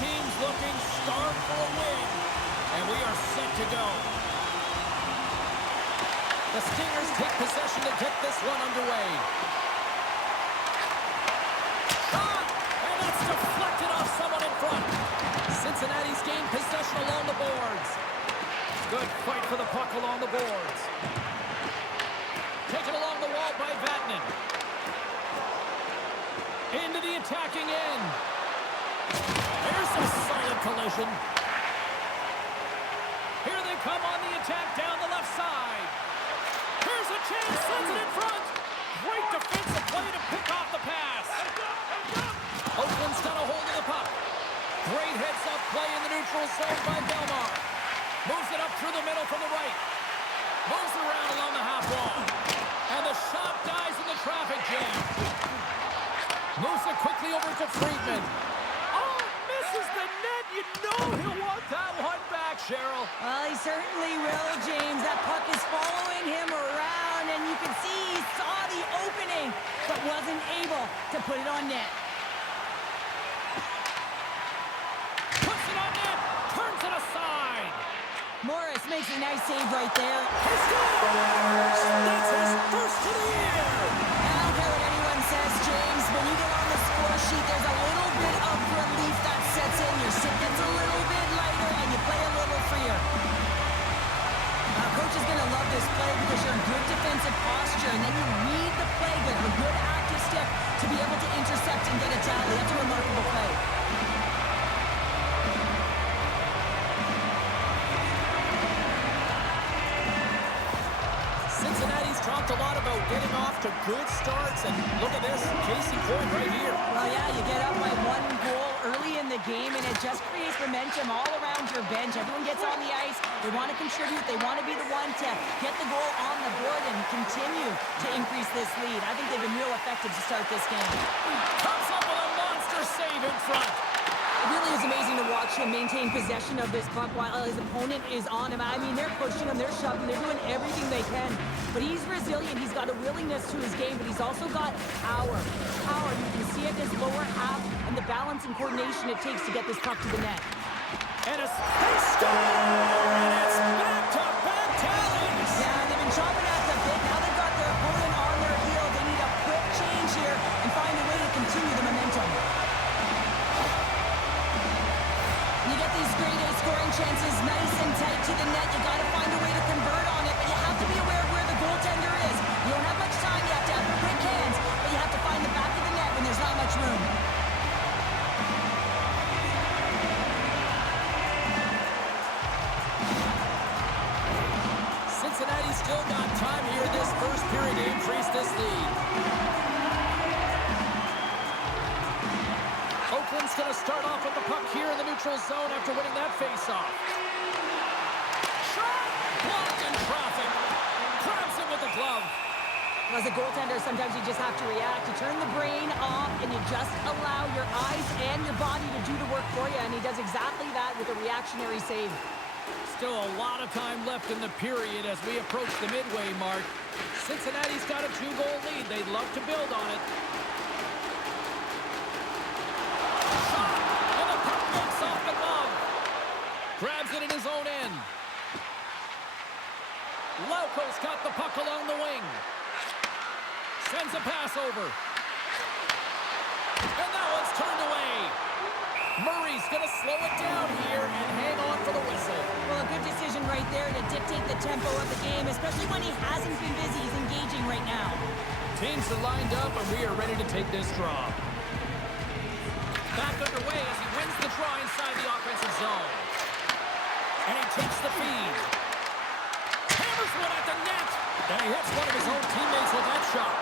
teams looking starved for a win, and we are set to go. The Stingers take possession to get this one underway. Shot! And that's deflected off someone in front. Cincinnati's gained possession along the boards. Good fight for the puck along the boards. Taken along the wall by Vatanen. Into the attacking end. There's a solid collision. Here they come on the attack down the left side. Here's a chance, sends it in front. Great defensive play to pick off the pass. Oakland's got a hold of the puck. Great heads-up play in the neutral zone by Belmar. Moves it up through the middle from the right. Moves it around along the half wall. And the shot dies in the traffic jam. Moves it quickly over to Friedman. Oh, misses the net. You know he'll want that one back, Cheryl. Well, he certainly will, James. That puck is following him around, and you can see he saw the opening, but wasn't able to put it on net. Puts it on net. Turns it aside. Morris makes a nice save right there. He scores! That's his first of the year! I don't care what anyone says, James. When you get on the score sheet, there's a little bit of relief that sets in. Your stick gets a little bit lighter, and you play a little freer. Coach is going to love this play because you're in good defensive posture, and then you read the play with a good active stick to be able to intercept and get a tally. That's a remarkable play. Cincinnati's talked a lot about getting off to good starts, and look at this, case in point right here. Well, yeah, you get up by 1 goal early in the game, and it just creates momentum all around your bench. Everyone gets on the ice. They want to contribute. They want to be the one to get the goal on the board and continue to increase this lead. I think they've been real effective to start this game. Comes up with a monster save in front. It really is amazing to watch him maintain possession of this puck while his opponent is on him. I mean, they're pushing him, they're shoving, they're doing everything they can. But he's resilient. He's got a willingness to his game, but he's also got power. Power, you can see it in his lower half and the balance and coordination it takes to get this puck to the net. And they score! And it's back-to-back tallies! Yeah, they've been chopping at the bit. Now they've got their opponent on their heel. They need a quick change here and find a way to continue the momentum. You get these grade A scoring chances nice and tight to the net. You got to find a way to convert on it, but you have to be aware of where the goaltender is. You don't have much time. You have to have quick hands, but you have to find the back of the net when there's not much room. Cincinnati's still got time here this first period to increase this lead. Oakland's going to start off with the puck here in the neutral zone after winning that faceoff. Shot! Blocked in traffic. Grabs it with the glove. As a goaltender, sometimes you just have to react. You turn the brain off, and you just allow your eyes and your body to do the work for you, and he does exactly that with a reactionary save. Still a lot of time left in the period as we approach the midway mark. Cincinnati's got a 2-goal lead. They'd love to build on it. Shot! And the puck makes off the glove. Grabs it in his own end. Lauko's got the puck along the wing. Sends a pass over. And that one's turned away. Murray's going to slow it down here and hang on for the whistle. Well, a good decision right there to dictate the tempo of the game, especially when he hasn't been busy. He's engaging right now. Teams are lined up, and we are ready to take this draw. Back underway as he wins the draw inside the offensive zone. And he takes the feed. Hammers one at the net. And he hits one of his own teammates with that shot.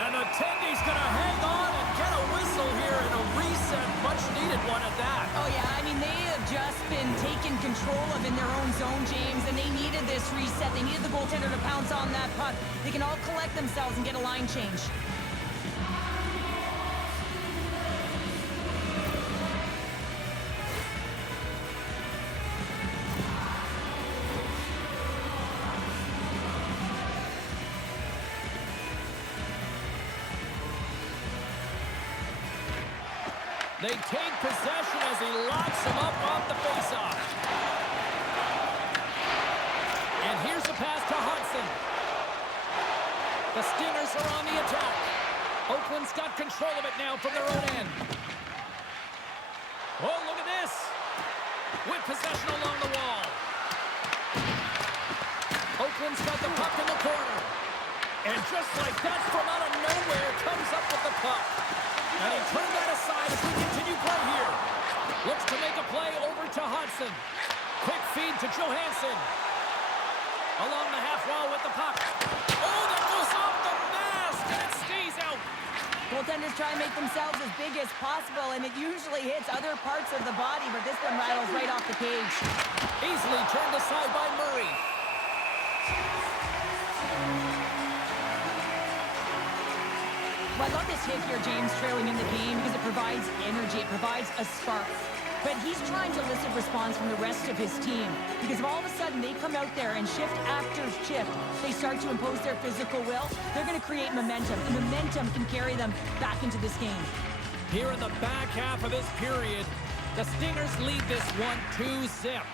And Attendee's going to hang on and get a whistle here in a reset. Much needed one at that. Oh, yeah. I mean, they have just been taken control of in their own zone, James, and they needed this reset. They needed the goaltender to pounce on that puck. They can all collect themselves and get a line change. They take possession as he locks him up off the faceoff. And here's a pass to Hudson. The Stingers are on the attack. Oakland's got control of it now from their own end. Oh, look at this. With possession along the wall. Oakland's got the puck in the corner. And just like that, from out of nowhere, comes up with the puck. And he turned that aside as we continue play here. Looks to make a play over to Hudson. Quick feed to Johansson. Along the half wall with the puck. Oh, that goes off the mask, and it stays out. Goaltenders try and make themselves as big as possible, and it usually hits other parts of the body, but this one rattles right off the cage. Easily turned aside by Murray. Well, I love this hit here, James, trailing in the game, because it provides energy, it provides a spark. But he's trying to elicit response from the rest of his team, because if all of a sudden they come out there and shift after shift, they start to impose their physical will, they're going to create momentum, and momentum can carry them back into this game. Here in the back half of this period, the Stingers lead this 1-2 zip.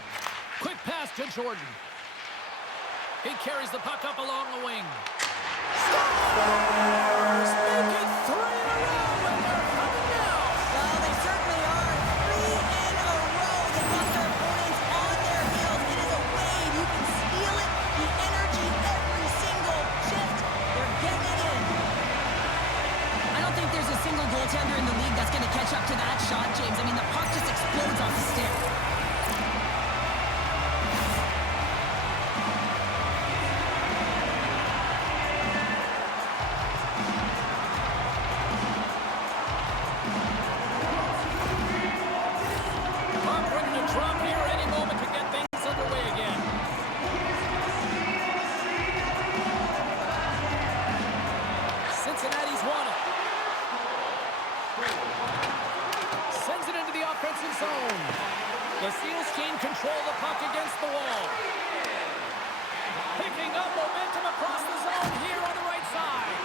Quick pass to Jordan. He carries the puck up along the wing. Stars make it 3 in a row, and they're coming now. Well, they certainly are. 3 in a row. They got their opponents on their heels. It is a wave. You can feel it. The energy every single shift. They're getting it in. I don't think there's a single goaltender in the league that's going to catch up to that shot, James. I mean, the puck just explodes off the stick. Cincinnati's won it. Sends it into the offensive zone. The Seals gain control of the puck against the wall. Picking up momentum across the zone here on the right side.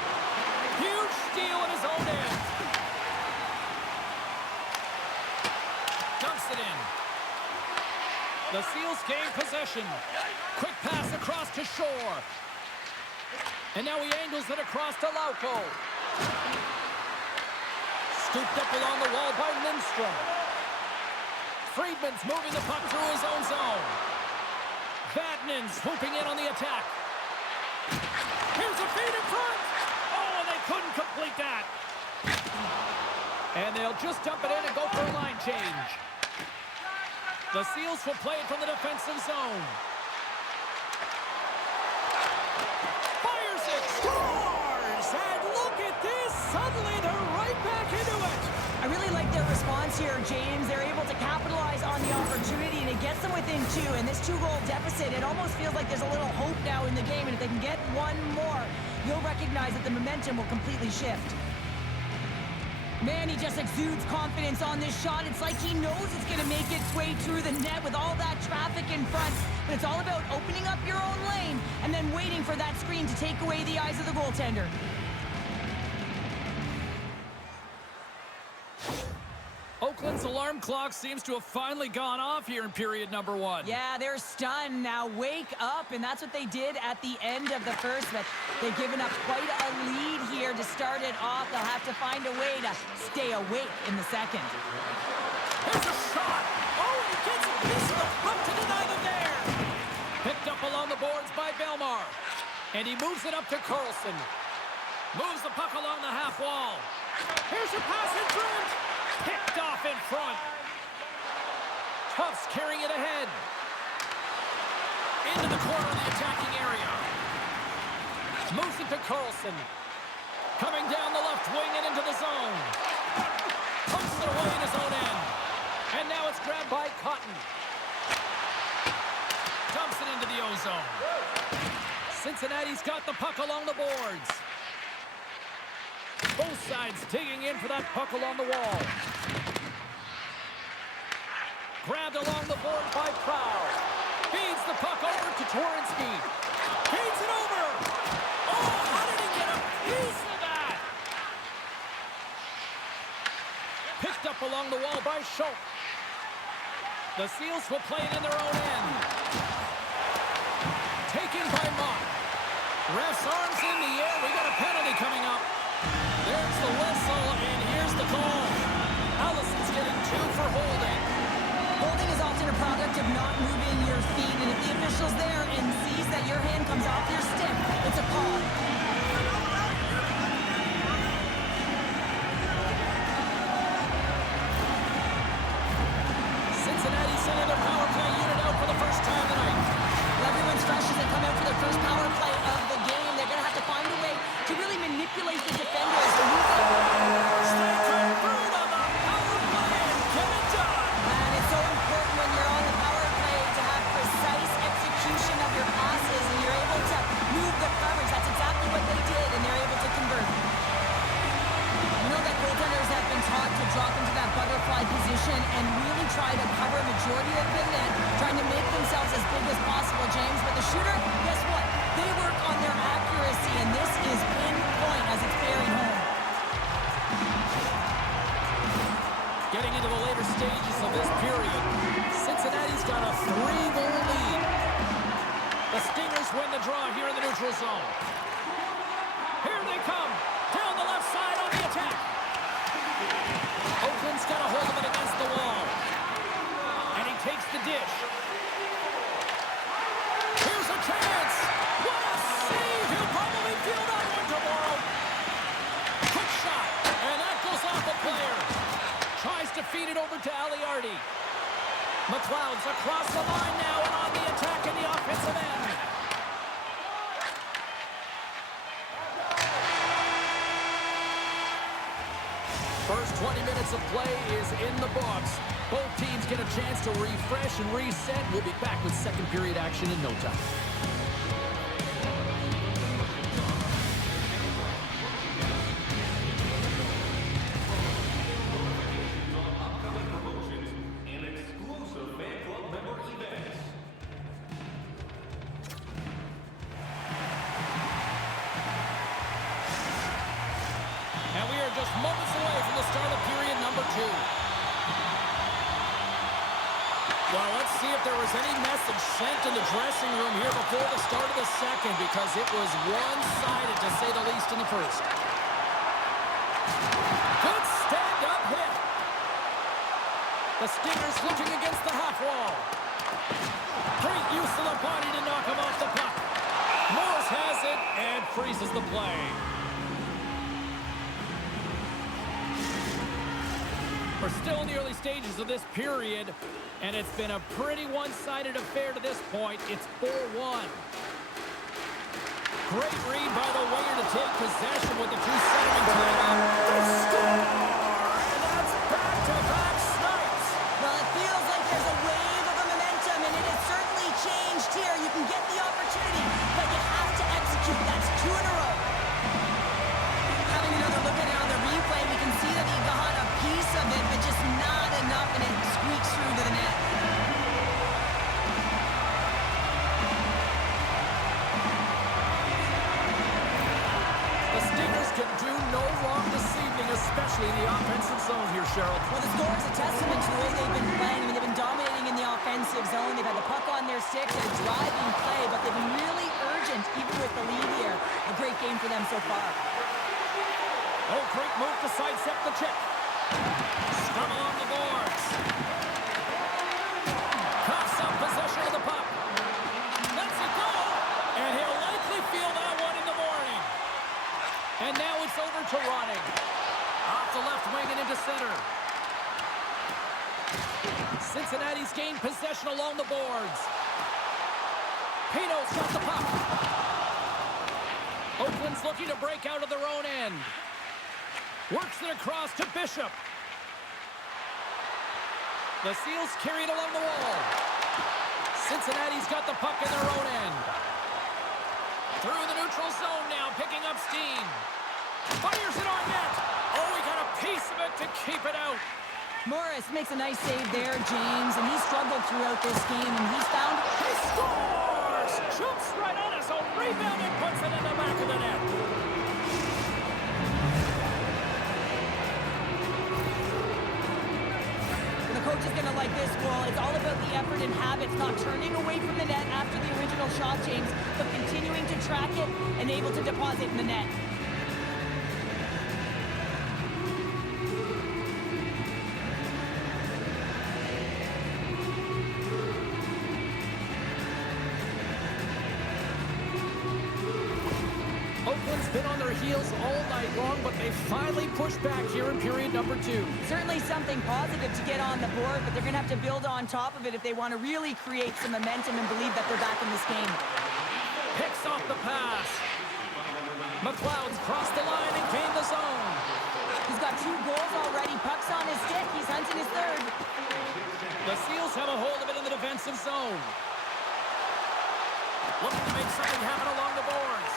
Huge steal in his own end. Dumps it in. The Seals gain possession. Quick pass across to Shore. And now he angles it across to Lauko. Scooped up along the wall by Lindstrom. Friedman's moving the puck through his own zone. Vatanen swooping in on the attack. Here's a feed in front. Oh, and they couldn't complete that. And they'll just dump it in and go for a line change. The Seals will play it from the defensive zone. Fires it, scores! And look at this! Suddenly they're right back into it! I really like their response here, James. They're able to capitalize on the opportunity, and it gets them within 2. And this 2-goal deficit, it almost feels like there's a little hope now in the game. And if they can get one more, you'll recognize that the momentum will completely shift. Man, he just exudes confidence on this shot. It's like he knows it's going to make its way through the net with all that traffic in front. But it's all about opening up your own lane and then waiting for that screen to take away the eyes of the goaltender. Oakland's alarm clock seems to have finally gone off here in period number 1. Yeah, they're stunned. Now wake up, and that's what they did at the end of the first, but they've given up quite a lead here to start it off. They'll have to find a way to stay awake in the second. There's a shot! Oh, he gets a piece of the puck to deny them there! Picked up along the boards by Belmar. And he moves it up to Carlson. Moves the puck along the half wall. Here's a pass in front! Picked off in front. Tufte's carrying it ahead. Into the corner of the attacking area. Moves it to Carlson. Coming down the left wing and into the zone. Pumps it away in his own end. And now it's grabbed by Cotton. Dumps it into the O-zone. Cincinnati's got the puck along the boards. Both sides digging in for that puck along the wall. Grabbed along the board by Proud. Feeds the puck over to Torrinsky. Feeds it over. Oh, how did he get a piece of that? Picked up along the The Seals will play it in their own end. Taken by Mock. Ref's arms in the air. We got a penalty coming up. There's the whistle, and here's the call. Allison's getting 2 for holding. Holding is often a product of not moving your feet, and if the official's there and sees that your hand comes off your stick, it's a call. Cincinnati sending their power play unit out for the first time tonight. Well, everyone's fresh as they come out for their first power play of the game. They're going to have to find a way to really manipulate the defenders. And Stay through to the power play and get it done. And it's so important when you're on the power play to have precise execution of your passes, and you're able to move the coverage. That's exactly what they did, and they're able to convert. You know that goaltenders have been taught to drop into that butterfly position and really try to cover a majority of the net, trying to make themselves as big as possible, James. But the shooter, guess what? They work on their accuracy, and this is pinpoint as it's buried home. Getting into the later stages of this period, Cincinnati's got a 3-goal lead. The Stingers win the draw here in the neutral zone. Here they come, down the left side on the attack. Oakland's got a hold of it against the wall. And he takes the dish. Here's a chance. What a save. He'll probably field that one tomorrow. Quick shot. And that goes off the player. Tries to feed it over to Aliardi. McLeod's across the line now and on the attack in the offensive end. First 20 minutes of play is in the books. Both teams get a chance to refresh and reset. We'll be back with second period action in no time. And we are just moments away from the start of period number 2. Well, let's see if there was any message sent in the dressing room here before the start of the second, because it was one-sided, to say the least, in the first. Good stand-up hit. The Stingers looking against the half wall. Great use of the body to knock him off the puck. Morris has it and freezes the play. We're still in the early stages of this period, and it's been a pretty one-sided affair to this point. It's 4-1. Great read by the winger to take possession with the 2 centermen tied up. They score! And that's back-to-back snipes. Well, it feels like there's a wave of momentum, and it has certainly changed here. You can get the opportunity, but you have to execute. That's 2 in a row. Having another look at it on the replay, we can see that he got a piece of it, but just not enough, and it squeaks through to the net. The Stingers can do no wrong this evening, especially in the offensive zone here, Cheryl. Well, the score is a testament to the way they've been playing. I mean, they've been dominating in the offensive zone. They've had the puck on their sticks and driving play, but they've been really urgent, even with the lead here. A great game for them so far. Oh, great move to sidestep the check. Scrum along the boards. Coughs up possession of the puck. Lets it go. And he'll likely feel that one in the morning. And now it's over to Ronning. Off the left wing and into center. Cincinnati's gained possession along the boards. Pino's got the puck. Oakland's looking to break out of their own end. Works it across to Bishop. The Seals carry it along the wall. Cincinnati's got the puck in their own end. Through the neutral zone now, picking up steam. Fires it on net. Oh, we got a piece of it to keep it out. Morris makes a nice save there, James, and he struggled throughout this game, and he's found... He scores! Jumps right on his own rebound and puts it in the back of the net. The coach is going to like this goal. It's all about effort and habits, not turning away from the net after the original shot, James, but continuing to track it and able to deposit in the net. Oakland's been on their heels all night long, but they finally pushed back here in period number 2. Certainly something positive to get on the board, but they're going to have to build on top of it if they want to really create some momentum and believe that they're back in this game. Picks off the pass. McLeod's crossed the line and gained the zone. He's got 2 goals already. Puck's on his stick. He's hunting his third. The Seals have a hold of it in the defensive zone. Looking to make something happen along the boards.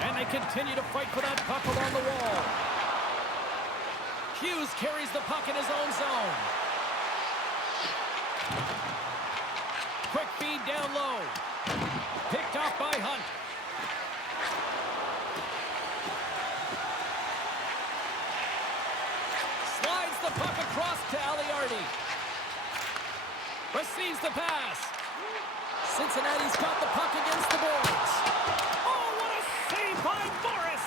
And they continue to fight for that puck along the wall. Hughes carries the puck in his own zone. Quick feed down low. Picked off by Hunt. Slides the puck across to Aliardi. Receives the pass. Cincinnati's got the puck against the boards. Oh, what a save by Morris!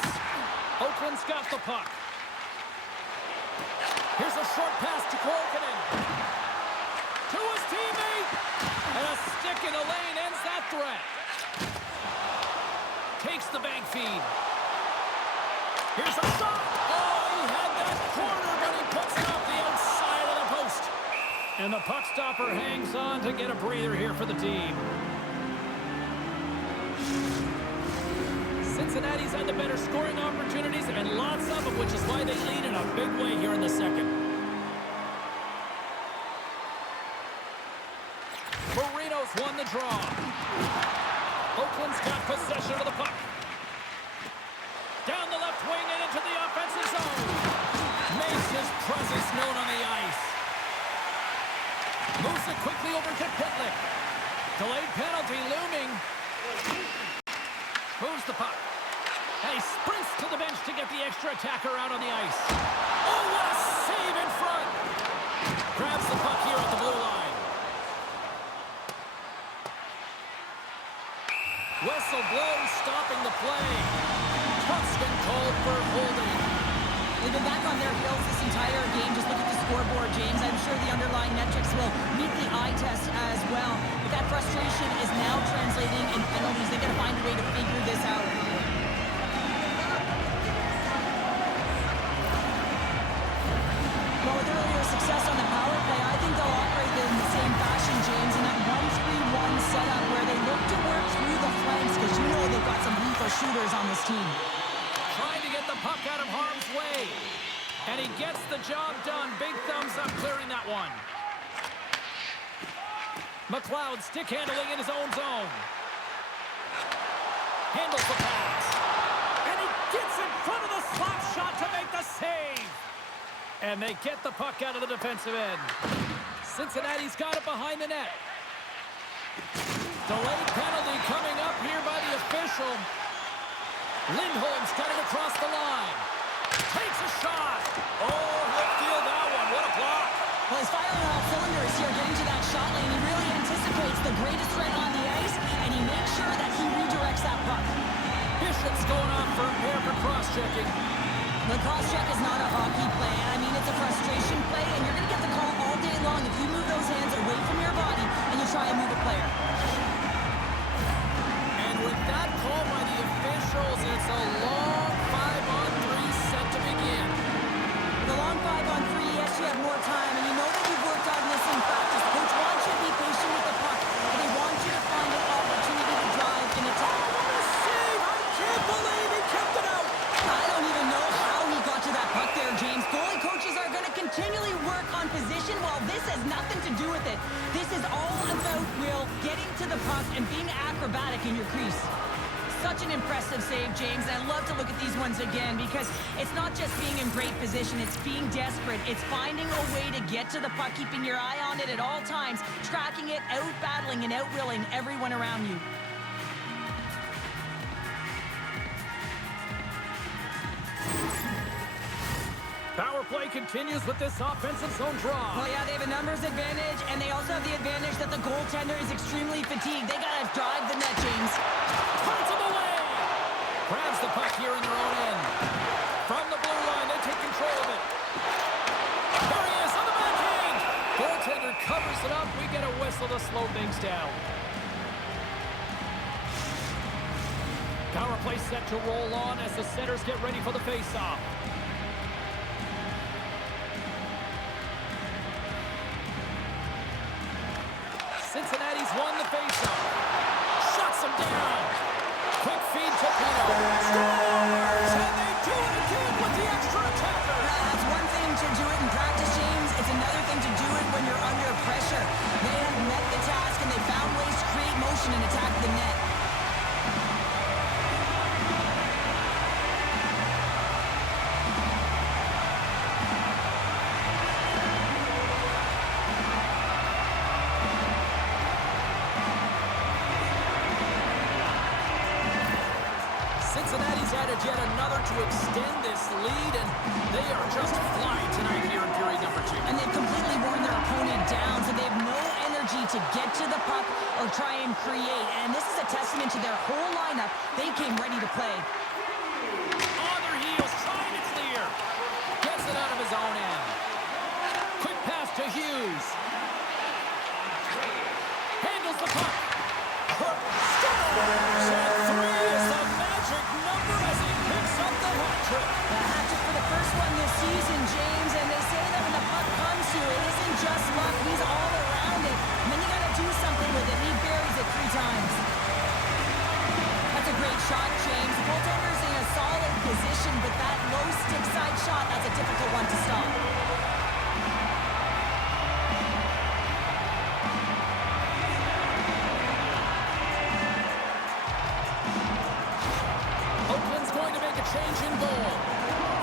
Oakland's got the puck. Here's a short pass to Kuokkanen. To his teammate. And a stick in the lane ends that threat. Takes the bank feed. Here's a shot. Oh, he had that corner, but he puts it off the outside of the post. And the puck stopper hangs on to get a breather here for the team. Cincinnati's had the better scoring opportunities, and lots of them, which is why they lead in a big way here in the second. Marino's won the draw. Oakland's got possession of the puck. Down the left wing and into the offensive zone. Makes his presence known on the ice. Moves it quickly over to Pitlick. Delayed penalty looming. Moves the puck. And he sprints to the bench to get the extra attacker out on the ice. Oh, what a save in front. Grabs the puck here at the blue line. Whistle blows, stopping the play. Puck's been called for holding. They've been back on their heels this entire game. Just look at the scoreboard, James. I'm sure the underlying metrics will meet the eye test as well. But that frustration is now translating in penalties. They've got to find a way to figure this out. Well, with earlier success on the power play, I think they'll operate in the same fashion, James, in that 1-3-1 setup where they look to work through the flanks because you know they've got some lethal shooters on this team. Trying to get the puck out of harm's way. And he gets the job done. Big thumbs up clearing that one. McLeod stick handling in his own zone. Handles the pass. And he gets in front of the slap shot to make the save. And they get the puck out of the defensive end. Cincinnati's got it behind the net. Delayed penalty coming up here by the official. Lindholm's got it across the line. Takes a shot. Oh, he'll feel that one. What a block. Well, he's firing on all cylinders here, getting to that shot lane. He really anticipates the greatest threat on the ice, and he makes sure that he redirects that puck. Bishop's going off for a pair for cross-checking. The cross-check is not a hockey play. I mean, it's a frustration play, and you're going to get the call all day long if you move those hands away from your body and you try and move a player. And with that call by the officials, it's a long 5-on-3 set to begin. The long 5-on-3, yes, you have more time, and you know that you've worked on this in practice. Coach wants you to be patient with the puck, but they want you to find an opportunity to drive and attack. What a save! I can't believe he kept it out! I don't even know how he got to that puck there, James. Goalie coaches are going to continually work on position while this has nothing to do with it. This is all about Will getting to the puck and being acrobatic in your crease. Such an impressive save, James. And I love to look at these ones again because it's not just being in great position, it's being desperate. It's finding a way to get to the puck, keeping your eye on it at all times, tracking it, out-battling and out-willing everyone around you. Power play continues with this offensive zone draw. Well, yeah, they have a numbers advantage, and they also have the advantage that the goaltender is extremely fatigued. They got to drive the net, James. Puts him away. Grabs the puck here in their own end. From the blue line, they take control of it. There he is on the backhand. Goaltender covers it up. We get a whistle to slow things down. Power play set to roll on as the centers get ready for the face-off. Cincinnati's won the face-off. Shuts him down. Quick feed to Pino. Scores! And they do it again with the extra attacker. That's one thing to do it in practice, James. It's another thing to do it when you're under pressure. They have met the task, and they found ways to create motion and attack the net. Cincinnati's added yet another to extend this lead, and they are just flying tonight here in period number 2. And they've completely worn their opponent down, so they have no energy to get to the puck or try and create. And this is a testament to their whole lineup. They came ready to play. On their heels, trying to clear. Gets it out of his own end. Quick pass to Hughes. Handles the puck. Scores! And 3 is the magic number as he picks up the hat trick. The hat trick for the first one this season, James. And they say that when the puck comes to you, it isn't just luck. He's all around it. And then you got to do something with it. He buries it 3 times. That's a great shot, James. The goaltender's in a solid position, but that low stick side shot, that's a difficult one to stop. Oakland's going to make a change in goal.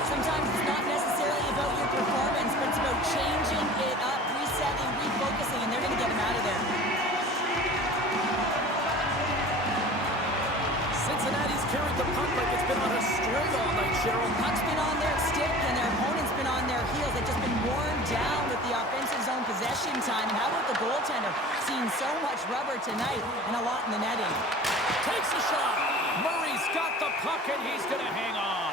Sometimes it's not necessarily about your performance, but it's about changing it up, resetting, refocusing, and they're going to get him out of there. Cincinnati's carried the puck like it's been on a string all night, Cheryl. Puck's been on their stick, and their opponent's been on their heels. They've just been worn down with the offensive zone possession time. And how about the goaltender? Seen so much rubber tonight and a lot in the netting. Takes a shot. Murray's got the puck, and he's going to hang on.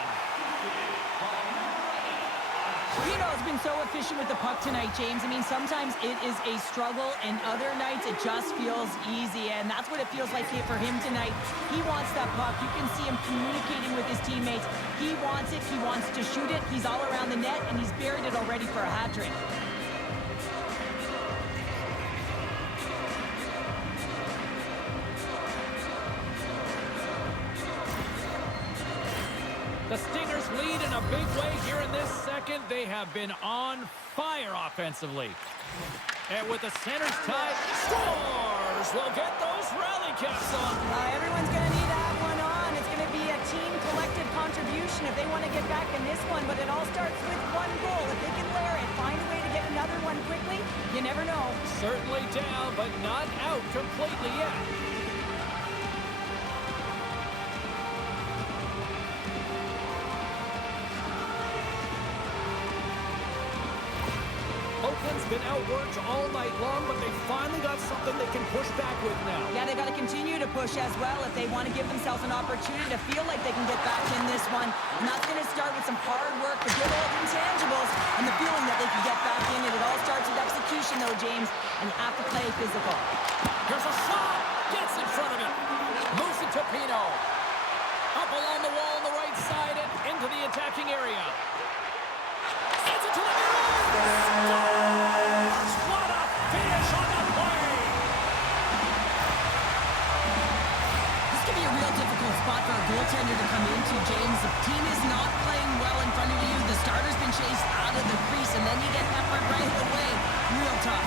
Pino's been so efficient with the puck tonight, James. I mean, sometimes it is a struggle, and other nights it just feels easy, and that's what it feels like here for him tonight. He wants that puck. You can see him communicating with his teammates. He wants it. He wants to shoot it. He's all around the net, and he's buried it already for a hat trick. The Stingers lead in a big way here in this second. They have been on fire offensively. And with the centers tied, scores! We'll get those rally caps on. Everyone's going to need to have one on. It's going to be a team collective contribution if they want to get back in this one. But it all starts with one goal. If they can layer it, find a way to get another one quickly, you never know. Certainly down, but not out completely yet. Oakland's been outworked all night long, but they finally got something they can push back with now. Yeah, they got to continue to push as well if they want to give themselves an opportunity to feel like they can get back in this one. And that's going to start with some hard work, the good old intangibles, and the feeling that they can get back in it. It all starts with execution, though, James, and you have to play physical. Here's a shot. Gets in front of it. Moves it to Pino. Up along the wall on the right side and into the attacking area. Sends it to the middle. Scores! What a finish on the play! This could be a real difficult spot for a goaltender to come into, James. The team is not playing well in front of you. The starter's been chased out of the crease, and then you get peppered right away. Real tough.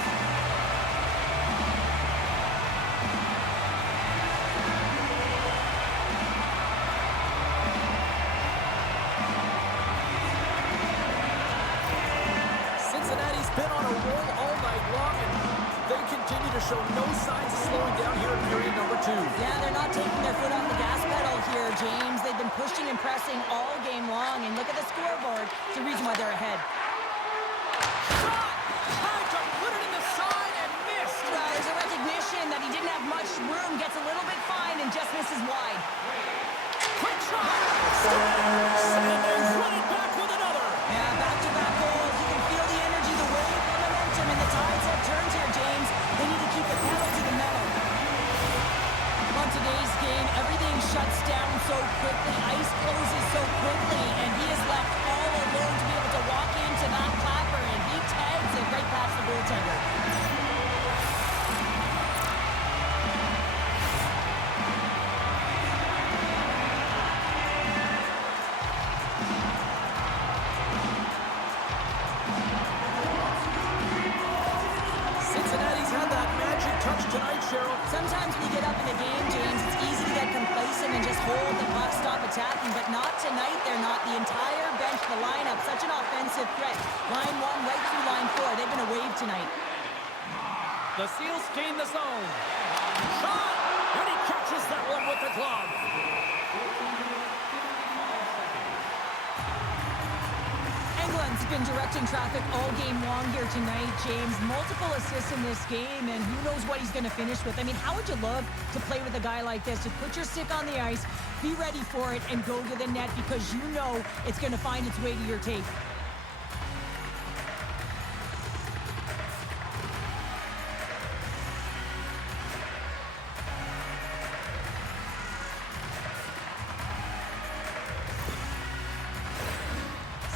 Cincinnati's been on a roll all night long, and they continue to show no signs of slowing down here in period number 2. Yeah, they're not taking their foot off the gas pedal here, James. They've been pushing and pressing all game long, and look at the scoreboard. It's the reason why they're ahead. much room, gets a little bit fine, and just misses wide. Quick shot! And they're running back with another! Yeah, back-to-back goals. You can feel the energy, the wave, the momentum, and the tides have turned here, James. They need to keep the pedal to the metal. On today's game, everything shuts down so quickly, ice closes so quickly, and he is left all alone to be able to walk into that clapper, and he tags it right past the goaltender. Cincinnati's had that magic touch tonight, Cheryl. Sometimes when you get up in a game, James, it's easy to get complacent and just hold the puck, stop attacking, but not tonight. They're not. The entire bench, the lineup, such an offensive threat. Line 1 right through line 4. They've been a wave tonight. The Seals gain the zone. Shot! And he catches that one with the glove. England's been directing traffic all game long here tonight, James. Multiple assists in this game, and who knows what he's going to finish with. I mean, how would you love to play with a guy like this? To put your stick on the ice, be ready for it, and go to the net because you know it's going to find its way to your tape.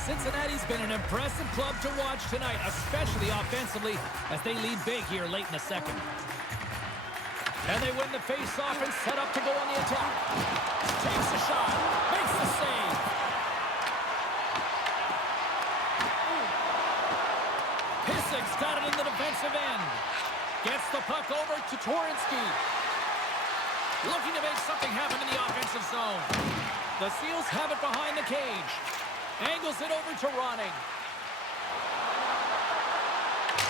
Cincinnati's been an impressive club to watch tonight, especially offensively, as they lead big here late in the second. And they win the face-off and set up to go on the attack. Takes the shot, makes the save. Pisic's got it in the defensive end. Gets the puck over to Torensky. Looking to make something happen in the offensive zone. The Seals have it behind the cage. Angles it over to Ronning.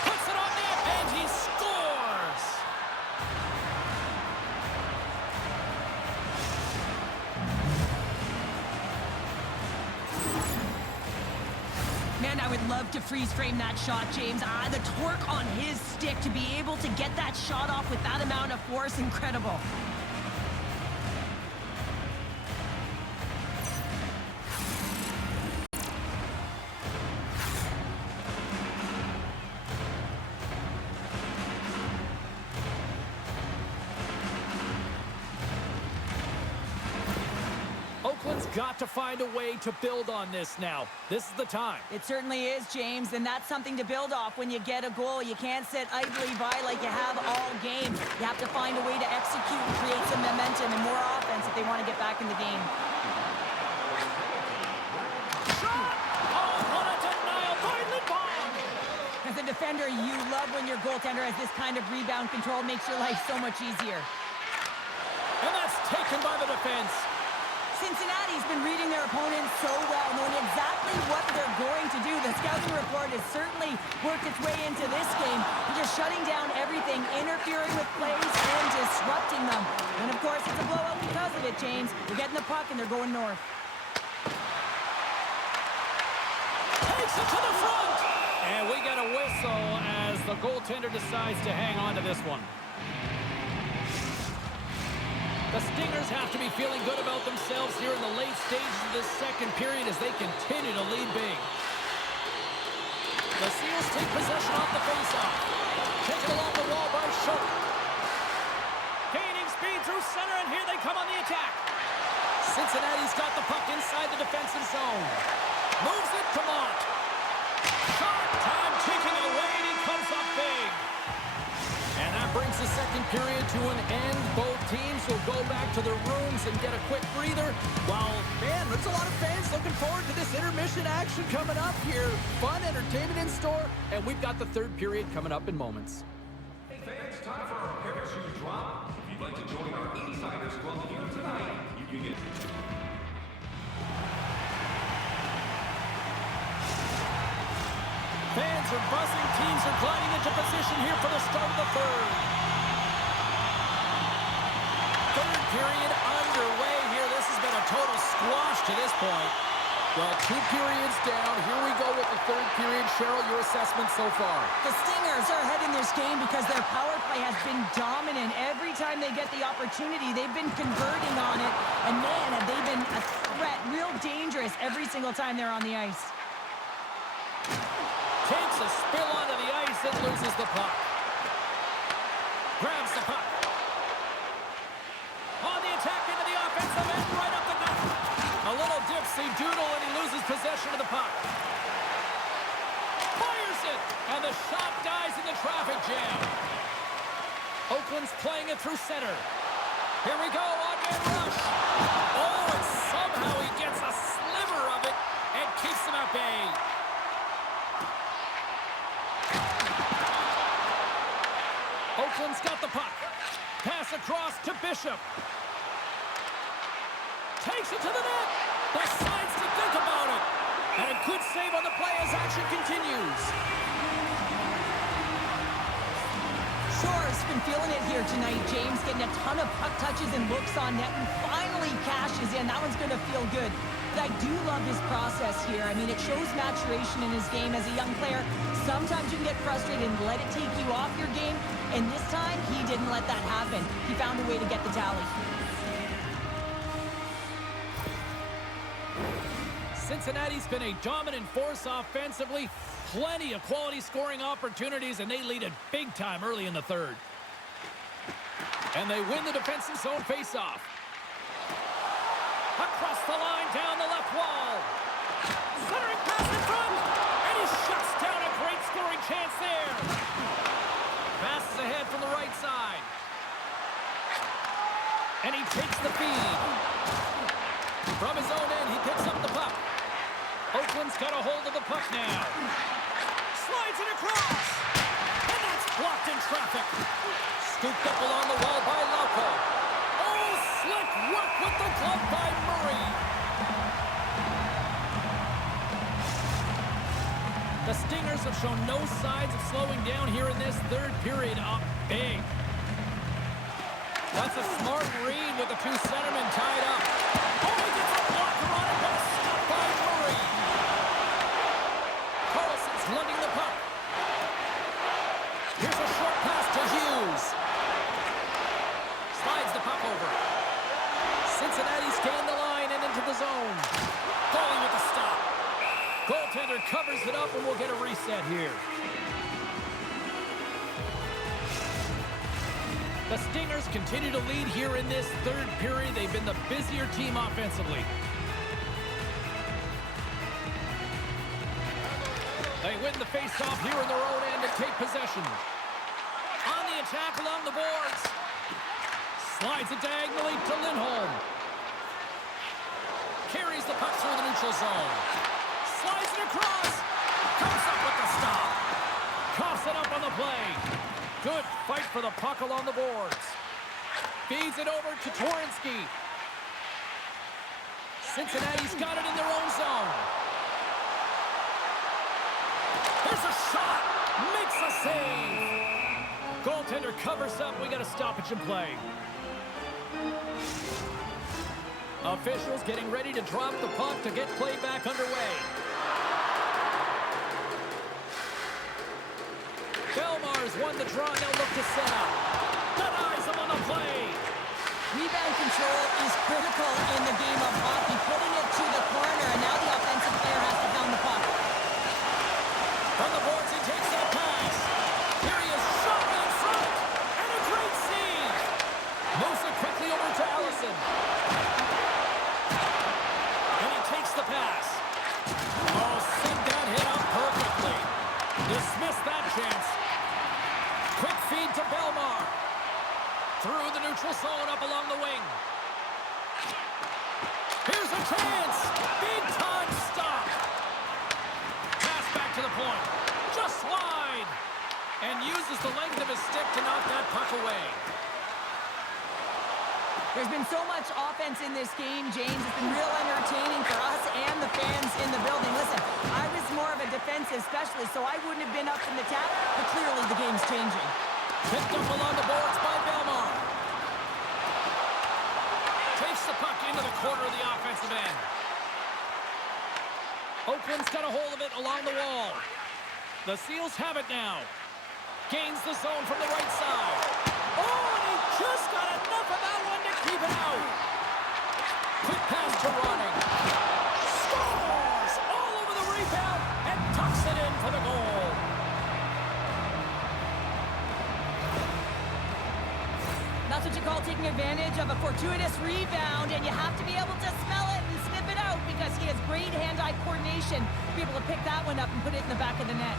Puts it on net, and he scores! Man, I would love to freeze frame that shot, James. The torque on his stick to be able to get that shot off with that amount of force, incredible. Oakland's got to find a way to build on this now. This is the time. It certainly is, James, and that's something to build off when you get a goal. You can't sit idly by like you have all game. You have to find a way to execute and create some momentum and more offense if they want to get back in the game. Shot! Oh, what a denial by Lindbaum! As a defender, you love when your goaltender has this kind of rebound control. It makes your life so much easier. And that's taken by the defense. Cincinnati's been reading their opponents so well, knowing exactly what they're going to do. The scouting report has certainly worked its way into this game, just shutting down everything, interfering with plays, and disrupting them. And, of course, it's a blowout because of it, James. They're getting the puck, and they're going north. Takes it to the front! And we get a whistle as the goaltender decides to hang on to this one. The Stingers have to be feeling good about themselves here in the late stages of this second period as they continue to lead big. The Seals take possession off the faceoff. Taken along the wall by Schultz. Gaining speed through center, and here they come on the attack. Cincinnati's got the puck inside the defensive zone. Moves it to Mott. Shot time ticking away, and he comes up big. And that brings the second period to an end. Both teams will go back to their rooms and get a quick breather. While, man, there's a lot of fans looking forward to this intermission action coming up here. Fun entertainment in store, and we've got the third period coming up in moments. Hey fans, time for our parachute drop. If you'd like to join our Insiders Club here tonight, you can get... Fans are buzzing. Teams are gliding into position here for the start of the third. Third period underway here. This has been a total squash to this point. Well, 2 periods down. Here we go with the 3rd period. Cheryl, your assessment so far? The Stingers are ahead in this game because their power play has been dominant. Every time they get the opportunity, they've been converting on it. And man, have they been a threat, real dangerous every single time they're on the ice. Takes a spill onto the ice and loses the puck. Grabs the puck. On the attack into the offensive end, right up the net. A little dipsy-doodle and he loses possession of the puck. Fires it, and the shot dies in the traffic jam. Oakland's playing it through center. Here we go, on-man rush. Oh, and somehow he gets a sliver of it and keeps them at bay. Oakland's got the puck. Pass across to Bishop. Takes it to the net. Decides to think about it. And a good save on the play as action continues. Shore's been feeling it here tonight, James. Getting a ton of puck touches and looks on net and finally cashes in. That one's going to feel good. But I do love his process here. I mean, it shows maturation in his game as a young player. Sometimes you can get frustrated and let it take you off your game. And this time, he didn't let that happen. He found a way to get the tally. Cincinnati's been a dominant force offensively. Plenty of quality scoring opportunities, and they lead it big time early in the 3rd. And they win the defensive zone faceoff. Across the line, down the left wall. Centering pass in front, and he shuts down a great scoring chance there. Passes ahead from the right side. And he takes the feed. From his own end, he picks up the puck. Oakland's got a hold of the puck now. Slides it across. And that's blocked in traffic. Scooped up along the wall by Lauko. Oh, slick work with the glove by Murray. The Stingers have shown no signs of slowing down here in this 3rd period. Up big. That's a smart read with the 2 centermen tied up. Oh, he gets a blocker on it, but it's stopped by Murray. Carlson's lunding the puck. Here's a short pass to Djuse. Slides the puck over. Cincinnati's gained the line and into the zone. Falling with the stop. Goaltender covers it up and we'll get a reset here. The Stingers continue to lead here in this 3rd period. They've been the busier team offensively. They win the faceoff here in their own end to take possession. On the attack along the boards. Slides it diagonally to Lindholm. Carries the puck through the neutral zone. Slides it across. Comes up with the stop. Coughs it up on the play. Good fight for the puck along the boards. Feeds it over to Torensky. Cincinnati's got it in their own zone. There's a shot. Makes a save. Goaltender covers up. We got a stoppage in play. Officials getting ready to drop the puck to get play back underway. Belmar's won the draw. Now look to set up. Denies him on the play. Rebound control is critical in the game of hockey. Putting it to the corner, and now the offensive player has to pound the puck. From the boards, he takes that pass. Here he is, shot in front. And a great save. Moves it quickly over to Allison. And he takes the pass. Oh, sent that hit up perfectly. Dismissed that chance. Quick feed to Belmar. Through the neutral zone up along the wing. Here's a chance. Big time stop. Pass back to the point. Just wide. And uses the length of his stick to knock that puck away. There's been so much offense in this game, James. It's been real entertaining for us and the fans in the building. Listen, I was more of a defensive specialist, so I wouldn't have been up in the tap, but clearly the game's changing. Picked up along the boards by Belmar. Takes the puck into the corner of the offensive end. Oakland's got a hold of it along the wall. The Seals have it now. Gains the zone from the right side. Oh, and he just got enough of that one to keep it out. Quick pass to Ronning. Scores! All over the rebound and tucks it in for the goal. That's what you call taking advantage of a fortuitous rebound, and you have to be able to smell it and sniff it out because he has great hand-eye coordination to be able to pick that one up and put it in the back of the net.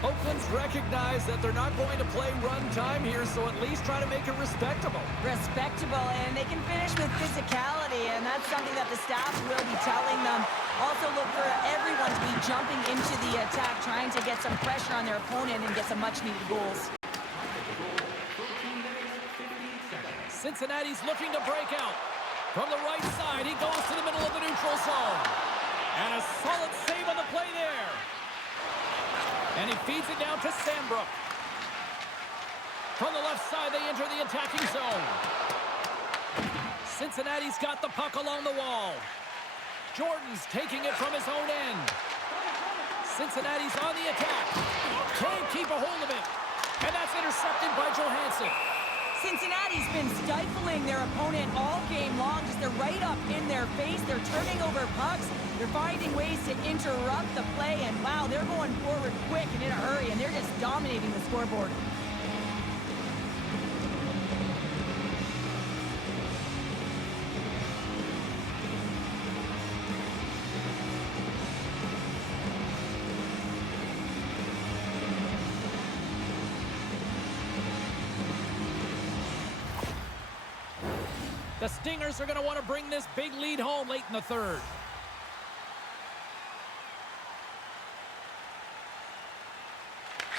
Oakland's recognized that they're not going to play run time here, so at least try to make it respectable. Respectable, and they can finish with physicality, and that's something that the staff will be telling them. Also look for everyone to be jumping into the attack, trying to get some pressure on their opponent and get some much-needed goals. Cincinnati's looking to break out. From the right side, he goes to the middle of the neutral zone. And a solid save on the play there. And he feeds it down to Sandbrook. From the left side, they enter the attacking zone. Cincinnati's got the puck along the wall. Jordan's taking it from his own end. Cincinnati's on the attack. Can't keep a hold of it. And that's intercepted by Johansson. Cincinnati's been stifling their opponent all game long. Just they're right up in their face. They're turning over pucks. They're finding ways to interrupt the play. And wow, they're going forward quick and in a hurry. And they're just dominating the scoreboard. The Stingers are going to want to bring this big lead home late in the third.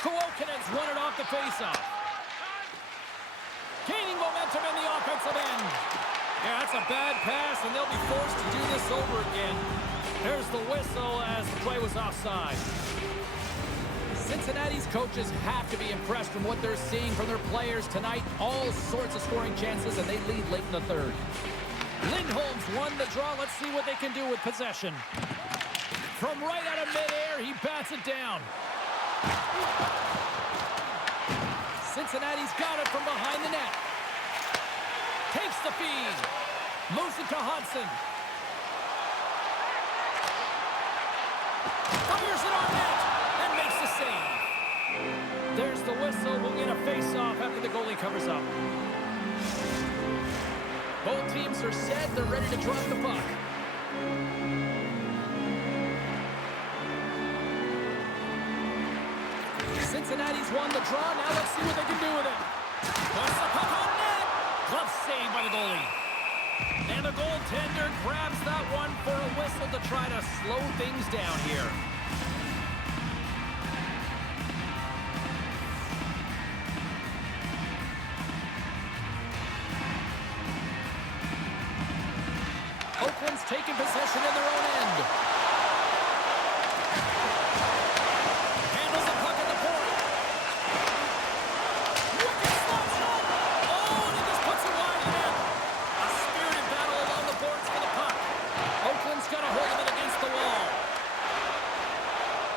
Kuokkanen's won it off the faceoff. Gaining momentum in the offensive end. Yeah, that's a bad pass, and they'll be forced to do this over again. There's the whistle as the play was offside. Cincinnati's coaches have to be impressed from what they're seeing from their players tonight. All sorts of scoring chances, and they lead late in the third. Lindholm's won the draw. Let's see what they can do with possession. From right out of midair, he bats it down. Cincinnati's got it from behind the net. Takes the feed. Moves it to Hudson. Fires it on net. The save. There's the whistle. We'll get a face-off after the goalie covers up. Both teams are set. They're ready to drop the puck. Cincinnati's won the draw. Now let's see what they can do with it. Puts the puck on net. Glove save by the goalie. And the goaltender grabs that one for a whistle to try to slow things down here. Oakland's taking possession in their own end. Handles the puck at the point. Wicked slap shot. Oh, and he just puts it wide of the net. A spirited battle along the boards for the puck. Oakland's got a hold of it against the wall.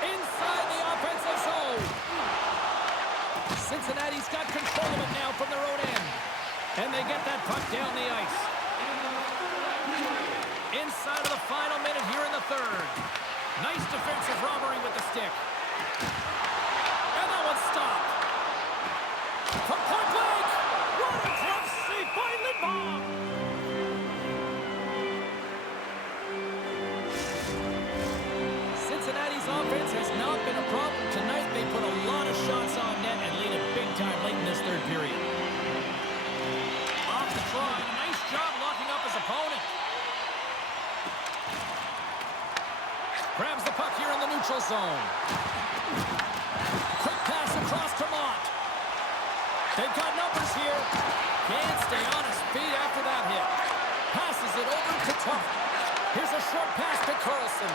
Inside the offensive zone. Cincinnati's got control of it now from their own end. And they get that puck down the ice. Inside of the final minute here in the third. Nice defensive robbery with the stick. And that one's stopped. From point blank. What a glove save by Lindbaum. Cincinnati's offense has not been a problem tonight. They put a lot of shots on net and lead it big time late in this third period. Off the try. Nice job locking up his opponent. Grabs the puck here in the neutral zone. Quick pass across to Mott. They've got numbers here. Can't stay on his feet after that hit. Passes it over to Tufte. Here's a short pass to Carlson.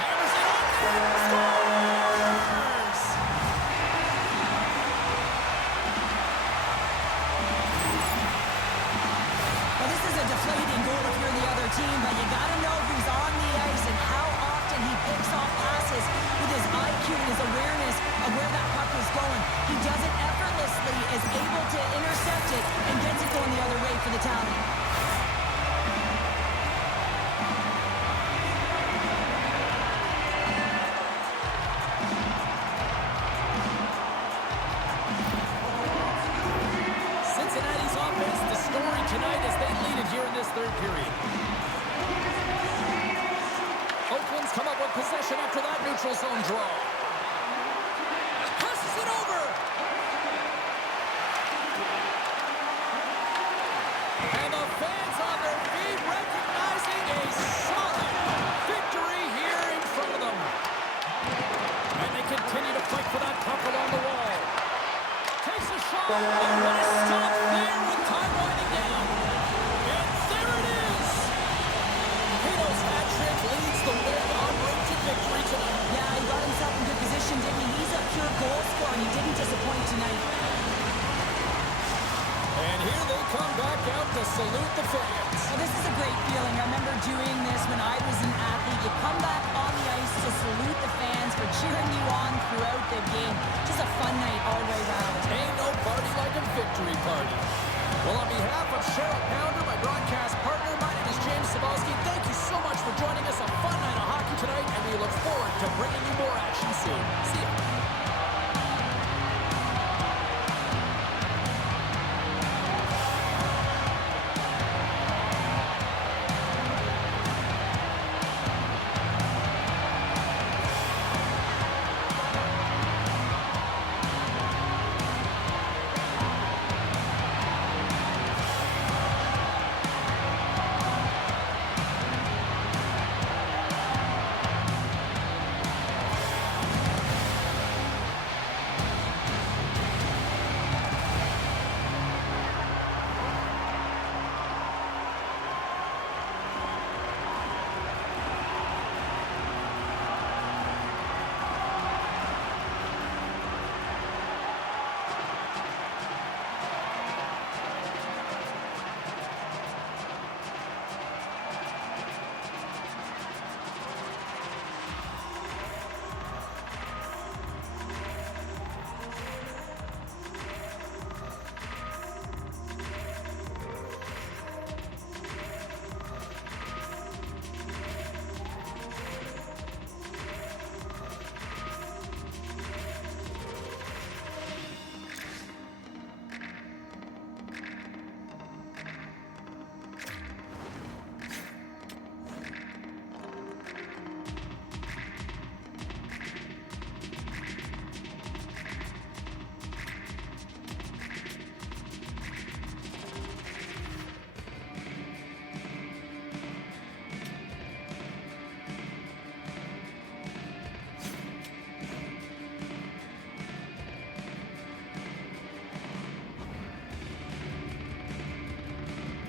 Hammers it on. Scores! a deflating goal if you're the other team, but you got to know who's on the ice and how often he picks off passes with his IQ and his awareness of where that puck is going. He does it effortlessly, is able to intercept it, and gets it going the other way for the tally. Cincinnati's offense, the story tonight as they lead it here in this third period. Oakland's come up with possession after that neutral zone draw. Passes it over. And the fans on their feet recognizing a solid victory here in front of them. And they continue to fight for that puck along the wall. Takes a shot. And what a stop there with time winding down. And there it is. Pino's hat trick leads the way on road to victory tonight. Yeah, he got himself in good position, didn't he? He's a pure goal scorer, and he didn't disappoint tonight. And here they come back out to salute the fans. Well, this is a great feeling. I remember doing this when I was an athlete. You come back on the ice to salute the fans for cheering you on throughout the game. Just a fun night all the way around. Ain't no party like a victory party. Well, on behalf of Cheryl Pounder, my broadcast partner, my name is Janne.